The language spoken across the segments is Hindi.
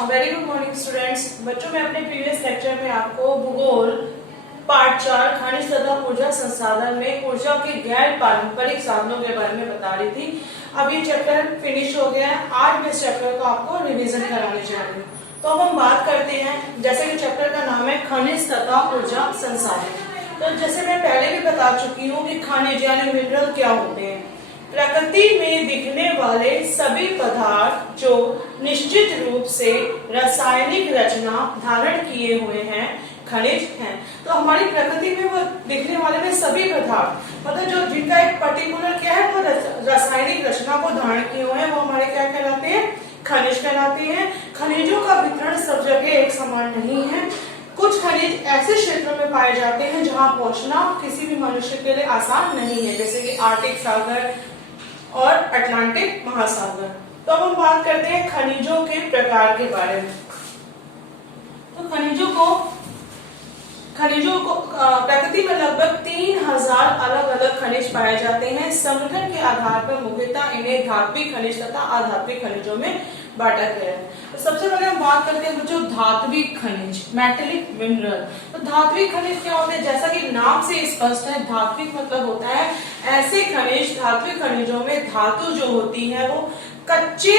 Very good morning students. बच्चों, मैं अपने प्रीवियस लेक्चर में आपको भूगोल पार्ट 4 खनिज तथा ऊर्जा संसाधन में ऊर्जा के गैर पारंपरिक साधनों के बारे में बता रही थी। अब ये चैप्टर फिनिश हो गया है। आज मैं इस चैप्टर को आपको रिवीजन कराने जा रही हूँ। तो अब हम बात करते हैं, जैसे कि चैप्टर का नाम है खनिज तथा ऊर्जा संसाधन। तो जैसे मैं पहले भी बता चुकी हूँ कि खनिज यानी मिनरल क्या होते हैं। प्रकृति में दिखने वाले सभी पदार्थ जो निश्चित रूप से रासायनिक रचना धारण किए हुए हैं खनिज हैं। तो हमारी प्रकृति में वो दिखने वाले में सभी पदार्थ मतलब जो जिनका एक पर्टिकुलर क्या है वो रासायनिक रचना को धारण किए हुए हैं वो हमारे क्या कहलाते हैं, खनिज कहलाते हैं। खनिजों का वितरण सब जगह एक समान नहीं है। कुछ खनिज ऐसे क्षेत्रों में पाए जाते हैं जहां पहुंचना किसी भी मनुष्य के लिए आसान नहीं है, जैसे कि आर्कटिक सागर और अटलांटिक महासागर। तो अब हम बात करते हैं खनिजों के प्रकार के बारे में। तो खनिजों को प्रकृति में लगभग 3000 अलग अलग खनिज पाए जाते हैं। संगठन के आधार पर मुख्यतः इन्हें धात्विक खनिज तथा अधात्विक खनिजों में बांटा गया है। तो सबसे पहले हम बात करते हैं बच्चों धात्विक खनिज, मेटेलिक मिनरल। तो धात्विक खनिज क्या होते हैं, जैसा कि नाम से स्पष्ट है, धात्विक मतलब होता है ऐसे खनिज, धात्विक खनिजों में धातु जो होती है वो कच्चे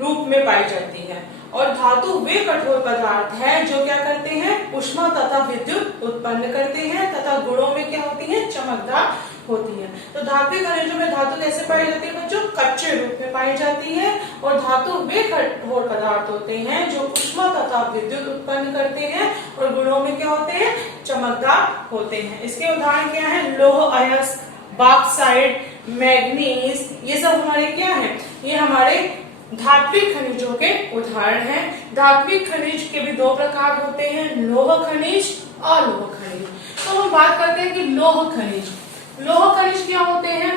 रूप में पाई जाती है और धातु वे कठोर पदार्थ हैं जो क्या करते हैं, ऊष्मा तथा विद्युत उत्पन्न करते हैं तथा गुणों में क्या होती है, चमकदार होती है। तो धात्विक खनिजों में धातु कैसे पाई जाती है बच्चों, कच्चे रूप में पाई जाती है और धातु वे कठोर पदार्थ होते हैं जो ऊष्मा तथा विद्युत उत्पन्न करते हैं और गुणों में क्या होते हैं, चमकदार होते हैं। इसके उदाहरण क्या है, लौह अयस्क, बॉक्साइट, मैग्नीज, ये सब हमारे क्या है, ये हमारे धात्विक खनिजों के उदाहरण हैं। धात्विक खनिज के भी दो प्रकार होते हैं, लौह खनिज, अलोह खनिज। तो हम बात करते हैं कि लौह खनिज। लौह खनिज क्या होते हैं,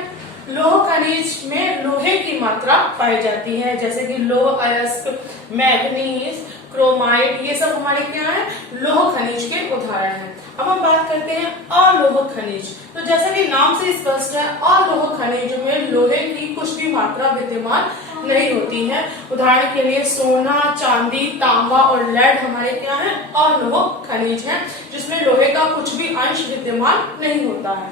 लौह खनिज में लोहे की मात्रा पाई जाती है, जैसे कि लौह अयस्क, मैग्नीज, क्रोमाइट, ये सब हमारे क्या है, लौह खनिज के उदाहरण हैं। अब हम बात करते हैं अलोह खनिज। तो जैसा कि नाम से स्पष्ट है, अलोह खनिज में लोहे की कुछ भी मात्रा विद्यमान नहीं होती है। उदाहरण के लिए सोना, चांदी, तांबा और लेड हमारे क्या है, अलोह खनिज हैं, जिसमें लोहे का कुछ भी अंश विद्यमान नहीं होता है।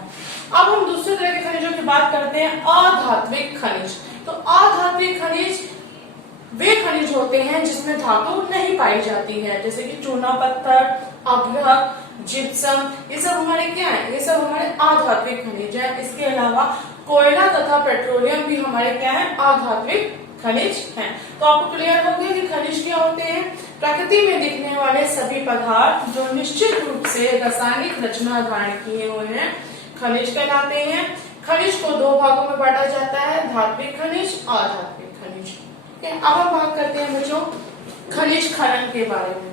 अब हम दूसरे तरह के खनिजों की बात करते हैं, अधात्विक खनिज। तो अधात्विक खनिज वे खनिज होते हैं जिसमें धातु नहीं पाई जाती है, जैसे कि चूना पत्थर, अभ्रक, जिप्सम, ये सब हमारे क्या है, ये सब हमारे अधात्विक खनिज है। इसके अलावा कोयला तथा पेट्रोलियम भी हमारे क्या है, अधात्विक खनिज हैं। तो आपको क्लियर हो गया कि खनिज क्या होते हैं, प्रकृति में दिखने वाले सभी पदार्थ जो निश्चित रूप से रासायनिक रचना धारण किए हुए हैं खनिज कहलाते हैं। खनिज को दो भागों में बांटा जाता है, धात्विक खनिज, अधात्विक खनिज। अब हम बात करते हैं बच्चों खनिज खनन के बारे में।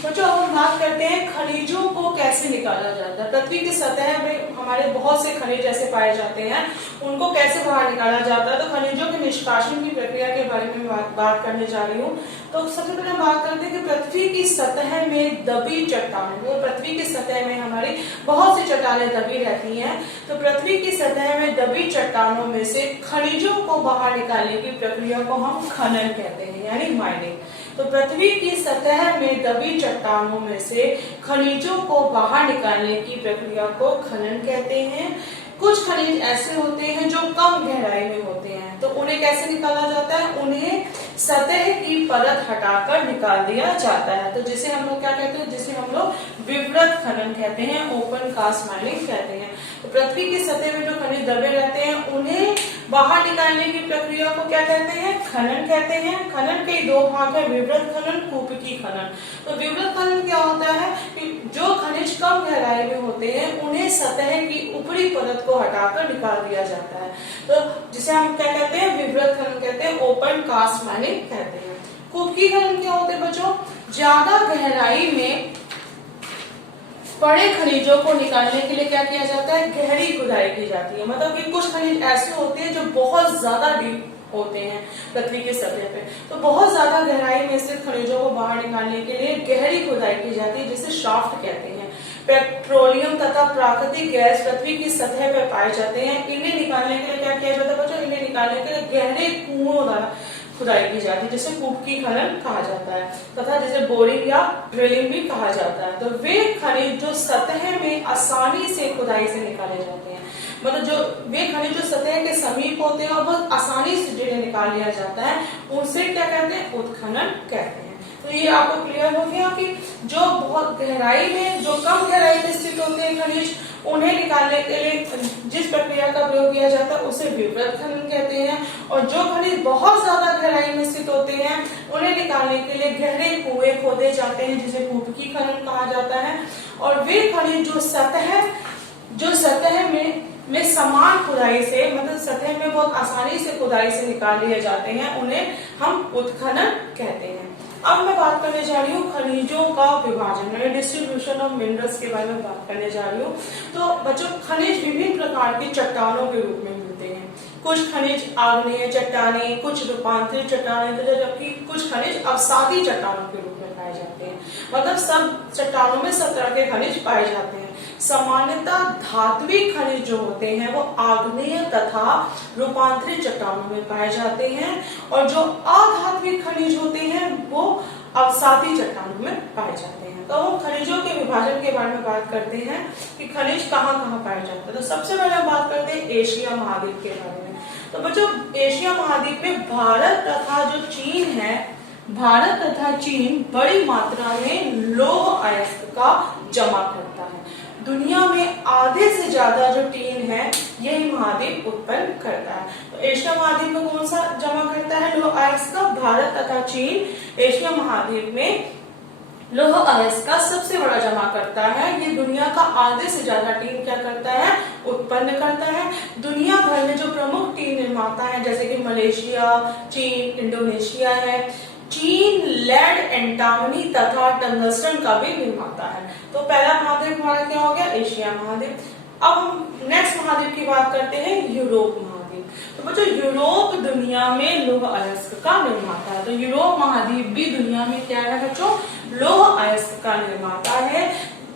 बच्चों अब हम बात करते हैं खनिजों को कैसे निकाला जाता है। पृथ्वी की सतह में हमारे बहुत से खनिज ऐसे पाए जाते हैं, उनको कैसे बाहर निकाला जाता है। तो खनिजों के निष्कासन की प्रक्रिया के बारे में बात करने जा रही हूँ। तो सबसे पहले हम बात करते हैं कि पृथ्वी की सतह में दबी चट्टानें, तो पृथ्वी की सतह में हमारी बहुत सी चट्टानें दबी रहती हैं। तो पृथ्वी की सतह में दबी चट्टानों में से खनिजों को बाहर निकालने की प्रक्रिया को हम खनन कहते हैं, यानी माइनिंग। तो पृथ्वी की सतह में दबी चट्टानों में से खनिजों को बाहर निकालने की प्रक्रिया को खनन कहते हैं। कुछ खनिज ऐसे होते हैं जो कम गहराई में होते हैं, तो उन्हें कैसे निकाला जाता है, उन्हें सतह की परत हटाकर निकाल दिया जाता है। तो जिसे हम लोग क्या कहते हैं, जिसे हम लोग विवृत खनन कहते हैं, ओपन कास्ट माइनिंग कहते हैं। तो पृथ्वी की सतह में जो खनिज दबे रहते हैं उन्हें बाहर निकालने की प्रक्रिया को क्या कहते हैं, खनन कहते हैं। खनन के दो भाग है, विवृत खनन, कुपिकी खनन। तो विवृत खनन क्या होता है कि जो खनिज कम गहराई में होते हैं उन्हें सतह की ऊपरी परत को हटाकर निकाल दिया जाता है। तो जिसे हम क्या कहते हैं, विवृत खनन कहते हैं, ओपन कास्ट माइनिंग कहते हैं। कुपिकी खनन क्या होते हैं बच्चों, ज्यादा गहराई में बड़े खनिजों को निकालने के लिए क्या किया जाता है, गहरी खुदाई की जाती है। मतलब कि कुछ खनिज ऐसे होते हैं जो बहुत ज्यादा डीप होते हैं पृथ्वी की सतह पे। तो बहुत ज्यादा गहराई में स्थित खनिजों को बाहर निकालने के लिए गहरी खुदाई की जाती है, जिसे शाफ्ट कहते हैं। पेट्रोलियम तथा प्राकृतिक गैस पृथ्वी की सतह पर पाए जाते हैं। इन्हें निकालने के लिए क्या किया जाता है बच्चों? इन्हें निकालने के लिए गहरे कुओं द्वारा खुदाई की जाती है, जिसे कूपकी खनन कहा जाता है तथा जिसे बोरिंग या ड्रिलिंग भी कहा जाता है। तो वे खनिज जो सतह में आसानी से खुदाई से निकाले जाते हैं, मतलब जो वे खनिज जो सतह के समीप होते हैं और बहुत आसानी से जिन्हें निकाल लिया जाता है, उनसे क्या कहते हैं? उत्खनन कहते हैं। तो ये आपको क्लियर हो गया कि जो बहुत गहराई में, जो कम गहराई में स्थित होते हैं खनिज, उन्हें निकालने के लिए जिस प्रक्रिया का प्रयोग किया जाता है उसे विवृत खनन कहते हैं। और जो खनिज बहुत ज्यादा गहराई में स्थित होते हैं, उन्हें निकालने के लिए गहरे कुएं खोदे जाते हैं, जिसे कूपकी खनन कहा जाता है। और वे खनिज जो सतह में समान खुदाई से, मतलब सतह में बहुत आसानी से खुदाई से निकाल लिए जाते हैं, उन्हें हम उत्खनन कहते हैं। अब मैं बात करने जा रही हूँ खनिजों का विभाजन, डिस्ट्रीब्यूशन ऑफ मिनरल्स के बारे में बात करने जा रही हूँ। तो बच्चों, खनिज विभिन्न प्रकार की चट्टानों के रूप में मिलते हैं। कुछ खनिज आग्नेय चट्टानें, कुछ रूपांतरित चट्टानें, जबकि कुछ खनिज अवसादी चट्टानों के रूप में पाए जाते हैं। मतलब सब चट्टानों में सब तरह के खनिज पाए जाते हैं। सामान्यतः धात्विक खनिज जो होते हैं वो आग्नेय तथा रूपांतरित चट्टानों में पाए जाते हैं, और जो अधात्विक खनिज होते हैं वो अवसादी चट्टानों में पाए जाते हैं। तो हम खनिजों के विभाजन के बारे में बात करते हैं कि खनिज कहाँ कहाँ पाए जाते हैं। तो सबसे पहले हम बात करते हैं एशिया महाद्वीप के बारे में। तो बच्चों, एशिया महाद्वीप में भारत तथा चीन बड़ी मात्रा में लौह अयस्क का जमा करता है। दुनिया में आधे से ज्यादा जो टीन है यही महाद्वीप उत्पन्न करता है। तो एशिया महाद्वीप में कौन सा जमा करता है लौह अयस्क का? भारत तथा चीन एशिया महाद्वीप में लौह अयस्क का सबसे बड़ा जमा करता है। ये दुनिया का आधे से ज्यादा टीन क्या करता है? उत्पन्न करता है। दुनिया भर में जो प्रमुख टीन निर्माता है, जैसे कि मलेशिया, चीन, इंडोनेशिया है। चीन लेड, एंटामनी तथा टंगस्टन का भी निर्माता है। तो पहला महाद्वीप हमारा क्या हो गया? एशिया महाद्वीप। अब हम नेक्स्ट महाद्वीप की बात करते हैं, यूरोप महाद्वीप। तो बच्चों, यूरोप दुनिया में लौह अयस्क का निर्माता है। तो यूरोप महाद्वीप भी दुनिया में क्या है बच्चों? लौह अयस्क का निर्माता है।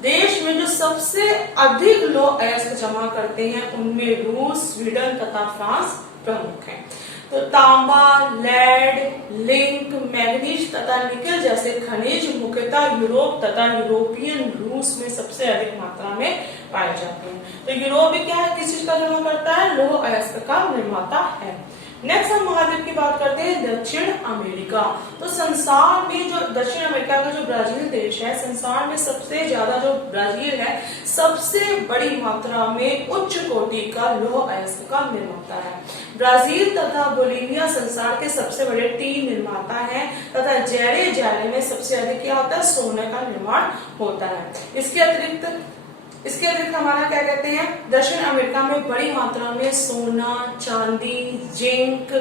देश में जो सबसे अधिक लौह अयस्क जमा करते हैं उनमें रूस, स्वीडन तथा फ्रांस प्रमुख हैं। तो तांबा, लेड, लिंक, मैग्नीज तथा निकल जैसे खनिज मुख्यतः यूरोप तथा यूरोपियन रूस में सबसे अधिक मात्रा में पाए जाते हैं। तो यूरोप भी क्या है? किस चीज का निर्माण करता है? लौह अयस्क का निर्माता है। नेक्स्ट हम महाद्वीप की बात करते हैं, दक्षिण अमेरिका। तो संसार में जो दक्षिण अमेरिका का जो ब्राजील देश है, संसार में सबसे ज्यादा जो ब्राजील है सबसे बड़ी मात्रा में उच्च कोटि का लौह अयस्क का निर्माता है। ब्राजील तथा बोलिविया संसार के सबसे बड़े टीन निर्माता है तथा जायरे में सबसे अधिक क्या होता है? सोने का निर्माण होता है। इसके अतिरिक्त हमारा क्या कहते हैं, दक्षिण अमेरिका में बड़ी मात्रा में सोना, चांदी, जिंक,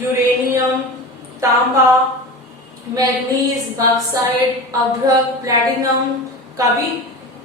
यूरेनियम, तांबा, मैग्नीज, बॉक्साइट, अभ्रक, प्लैटिनम का भी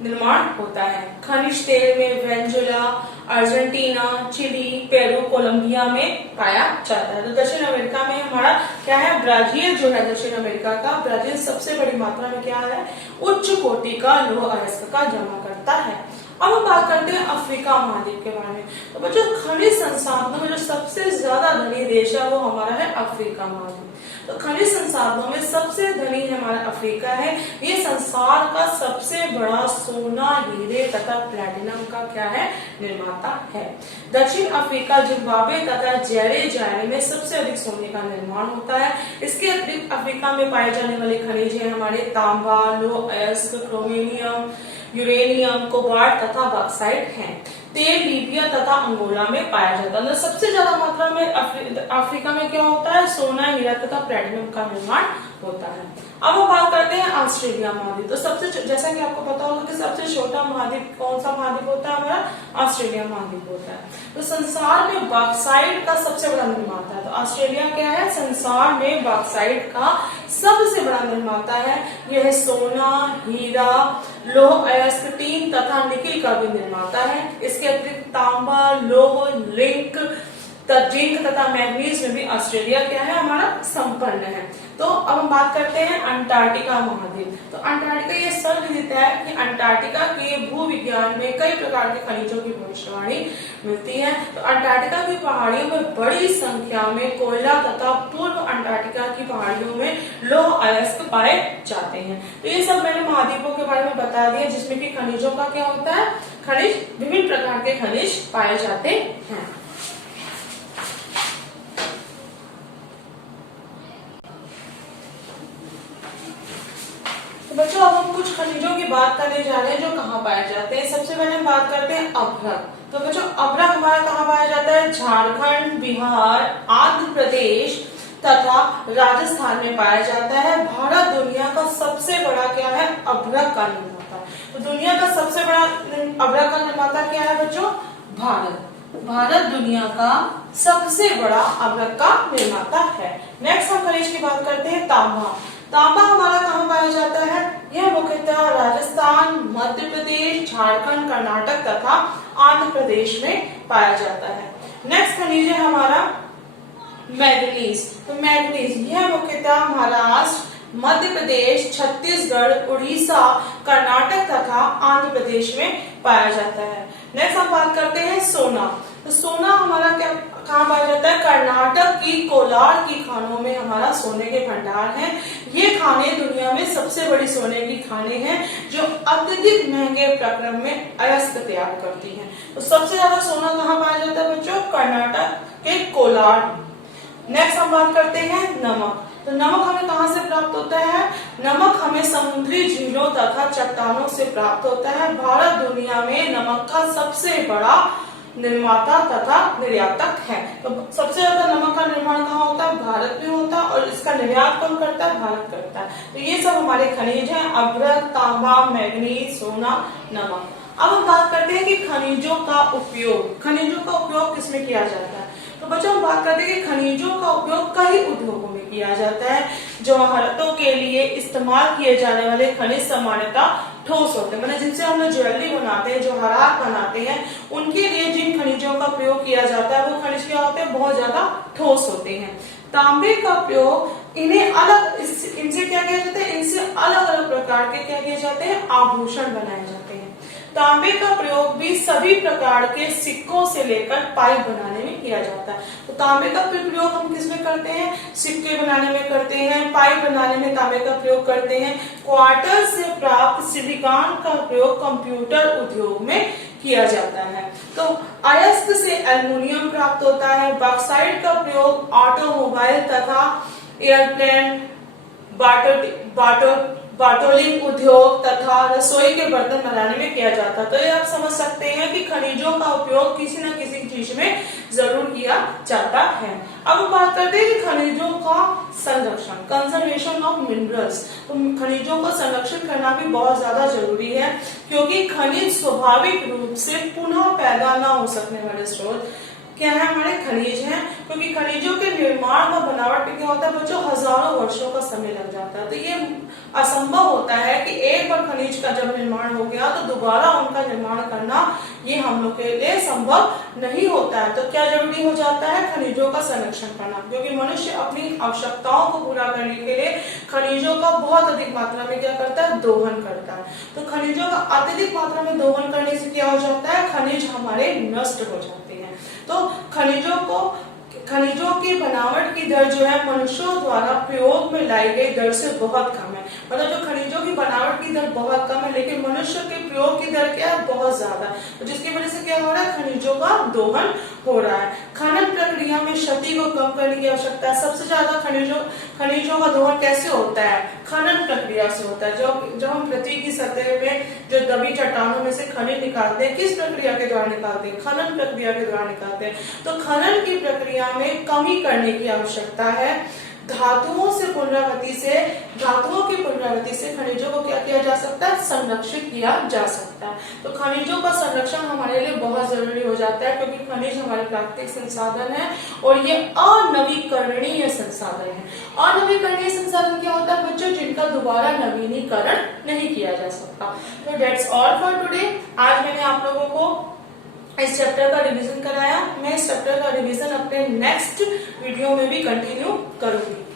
निर्माण होता है। खनिज तेल में Venezuela, Argentina, Chile, Peru, Colombia में पाया जाता है। तो दक्षिण अमेरिका में हमारा क्या है, ब्राजील जो है दक्षिण अमेरिका का, ब्राजील सबसे बड़ी मात्रा में क्या है, उच्च कोटि का लौह अयस्क का जमा करता है। अब हम बात करते हैं अफ्रीका महाद्वीप के बारे में। तो बच्चों खनिज संसाधनों में जो सबसे ज्यादा धनी देश है वो हमारा है अफ्रीका महाद्वीप। तो खनिज संसाधनों में सबसे धनी हमारा अफ्रीका है। ये संसार का सबसे बड़ा सोना, हीरे तथा प्लैटिनम का क्या है, निर्माता है। दक्षिण अफ्रीका, जिम्बाब्वे तथा जायरे में सबसे अधिक सोने का निर्माण होता है। इसके अतिरिक्त अफ्रीका में पाए जाने वाले खनिज है हमारे तांबा, लौह अयस्क, क्रोमियम, यूरेनियम, कोबाल्ट तथा बॉक्साइट हैं। तेल लीबिया तथा अंगोला में पाया जाता है। सबसे ज्यादा मात्रा में अफ्रीका में क्या होता है, सोना, हीरा तथा प्लैटिनम का निर्माण होता है। अब हम बात करते हैं ऑस्ट्रेलिया महाद्वीप। तो सबसे, जैसा कि आपको पता होगा कि सबसे छोटा महाद्वीप कौन सा महाद्वीप होता है, हमारा ऑस्ट्रेलिया महाद्वीप होता है। तो संसार में बॉक्साइट का सबसे बड़ा निर्माता है। तो ऑस्ट्रेलिया क्या है, संसार में बॉक्साइट का सबसे बड़ा निर्माता है। यह सोना, हीरा, लौह अयस्क, टीन तथा निकिल का भी निर्माता है। इसके अतिरिक्त तांबा, लौह, लिंक जिंक तथा मैग्नीज में भी ऑस्ट्रेलिया क्या है हमारा संपन्न है। तो अब हम बात करते हैं अंटार्कटिका महाद्वीप। तो अंटार्कटिका ये सर्व विदित है कि अंटार्कटिका के भूविज्ञान में कई प्रकार के खनिजों की भविष्यवाणी मिलती है। तो अंटार्कटिका की पहाड़ियों में बड़ी संख्या में कोयला तथा पूर्व अंटार्कटिका की पहाड़ियों में लौह अयस्क पाए जाते हैं। तो ये सब मैंने महाद्वीपों के बारे में बता दिया, जिसमें कि खनिजों का क्या होता है, खनिज विभिन्न प्रकार के खनिज पाए जाते हैं। तो बच्चों अब हम कुछ खनिजों की बात करने जा रहे हैं जो कहाँ पाए जाते हैं। सबसे पहले हम बात करते हैं अभ्रक। तो बच्चों अभ्रक हमारा कहाँ पाया जाता है, झारखंड, बिहार, आंध्र प्रदेश तथा राजस्थान में पाया जाता है। भारत दुनिया का सबसे बड़ा क्या है, अभ्रक का निर्माता। तो दुनिया का सबसे बड़ा अभ्रक का निर्माता क्या है बच्चों, भारत। भारत दुनिया का सबसे बड़ा अभ्रक का निर्माता है। नेक्स्ट हम खनिज की बात करते हैं तांबा। तांबा हमारा कहाँ पाया जाता है, यह मुख्यतः राजस्थान, मध्य प्रदेश, झारखंड, कर्नाटक तथा आंध्र प्रदेश में पाया जाता है। नेक्स्ट खनिज है हमारा मैग्नीज। तो मैग्नीज यह मुख्यतः महाराष्ट्र, मध्य प्रदेश, छत्तीसगढ़, उड़ीसा, कर्नाटक तथा आंध्र प्रदेश में पाया जाता है। नेक्स्ट हम बात करते हैं सोना। तो सोना हमारा क्या कहाँ पाया जाता है, कर्नाटक की कोलार की खानों में हमारा सोने के भंडार हैं। ये खाने दुनिया में सबसे बड़ी सोने की खाने हैं जो अत्यधिक महंगे प्रक्रम में अयस्क तैयार करती हैं। तो सबसे ज्यादा सोना कहाँ पाया जाता है बच्चों, कर्नाटक के कोलार। नेक्स्ट हम बात करते हैं नमक। तो नमक हमें कहाँ से प्राप्त होता है, नमक हमें समुद्री झीलों तथा चट्टानों से प्राप्त होता है। भारत दुनिया में नमक का सबसे बड़ा निर्माता तथा निर्यातक है। तो सबसे ज्यादा नमक का निर्माण कहाँ होता है, भारत में होता है, और इसका निर्यात कौन करता है, भारत करता है। तो ये सब हमारे खनिज हैं, अभ्रक, तांबा, मैग्नीज, सोना, नमक। अब हम बात करते हैं कि खनिजों का उपयोग, खनिजों का उपयोग किसमें किया जाता है। तो बच्चों हम बात करते हैं कि खनिजों का उपयोग कई उद्योगों में किया जाता है। जवाहरातों के लिए इस्तेमाल किए जाने वाले खनिज सामान्यतः ठोस होते हैं, मतलब जिनसे हम लोग ज्वेलरी बनाते हैं, जवाहरात बनाते हैं, उनके लिए जिन खनिजों का प्रयोग किया जाता है वो खनिज क्या होते हैं, बहुत ज्यादा ठोस होते हैं। तांबे का प्रयोग इन्हें अलग इनसे क्या किया जाता है, इनसे अलग अलग प्रकार के क्या किए जाते हैं, आभूषण बनाए जाते हैं। तांबे का प्रयोग भी सभी प्रकार के सिक्कों से लेकर पाइप बनाने में किया जाता है। तो तांबे का प्रयोग हम किसमें करते हैं, सिक्के बनाने में करते हैं, पाइप बनाने में तांबे का प्रयोग करते हैं। क्वार्टर से प्राप्त सिलिकॉन का प्रयोग कंप्यूटर उद्योग में किया जाता है। तो अयस्क से एल्युमिनियम प्राप्त होता है। बॉक्साइट का प्रयोग ऑटोमोबाइल तथा एयरप्लेन, बाटोलिंग उद्योग तथा रसोई के बर्तन बनाने में किया जाता है। तो ये आप समझ सकते हैं कि खनिजों का उपयोग किसी न किसी चीज में जरूर किया जाता है। अब बात करते हैं कि खनिजों का संरक्षण, कंजर्वेशन ऑफ मिनरल्स। तो खनिजों का संरक्षण करना भी बहुत ज्यादा जरूरी है, क्योंकि खनिज स्वाभाविक रूप से पुनः पैदा न हो सकने वाले स्रोत क्या है, हमारे खनिज हैं। क्योंकि खनिजों के निर्माण व बनावट में क्या होता है बच्चों, हजारों वर्षों का समय लग जाता है। तो ये असंभव होता है कि एक बार खनिज का जब निर्माण हो गया तो दोबारा उनका निर्माण करना ये हम लोग के लिए संभव नहीं होता है। तो क्या जरूरी हो जाता है, खनिजों का संरक्षण करना, क्योंकि मनुष्य अपनी आवश्यकताओं को पूरा करने के लिए खनिजों का बहुत अधिक मात्रा में क्या करता है, दोहन करता है। तो खनिजों का अत्यधिक मात्रा में दोहन करने से क्या हो जाता है, खनिज हमारे नष्ट हो जाते हैं। तो खनिजों की बनावट की दर जो है मनुष्यों द्वारा प्रयोग में लाई गई दर से बहुत कम है। मतलब जो खनिजों की बनावट की दर बहुत कम है, लेकिन मनुष्य के प्रयोग की दर क्या है, बहुत ज्यादा। तो जिसकी वजह से क्या हो रहा है, खनिजों का दोहन हो रहा है। खनन प्रक्रिया में क्षति को कम करने की आवश्यकता है। सबसे ज्यादा खनिजों का दोहन कैसे होता है, खनन प्रक्रिया से होता है। जब हम पृथ्वी की सतह में जो दबी चट्टानों में से खनिज निकालते हैं, किस प्रक्रिया के द्वारा निकालते हैं, खनन प्रक्रिया के द्वारा निकालते हैं। तो खनन की प्रक्रिया में कमी करने की आवश्यकता है। धातुओं की पुनरावृत्ति से खनिजों को क्या किया जा सकता है, संरक्षित किया जा सकता है। तो खनिजों का संरक्षण हमारे लिए बहुत जरूरी हो जाता है, क्योंकि खनिज हमारे प्राकृतिक संसाधन है और ये अनवीकरणीय संसाधन है। अनवीकरणीय संसाधन क्या होता है बच्चों, जिनका दोबारा नवीनीकरण नहीं किया जा सकता। तो दैट्स ऑल फॉर टुडे। आज मैंने आप लोगों को इस चैप्टर का रिवीजन कराया। मैं इस चैप्टर का रिवीजन अपने नेक्स्ट वीडियो में भी कंटिन्यू करूंगी।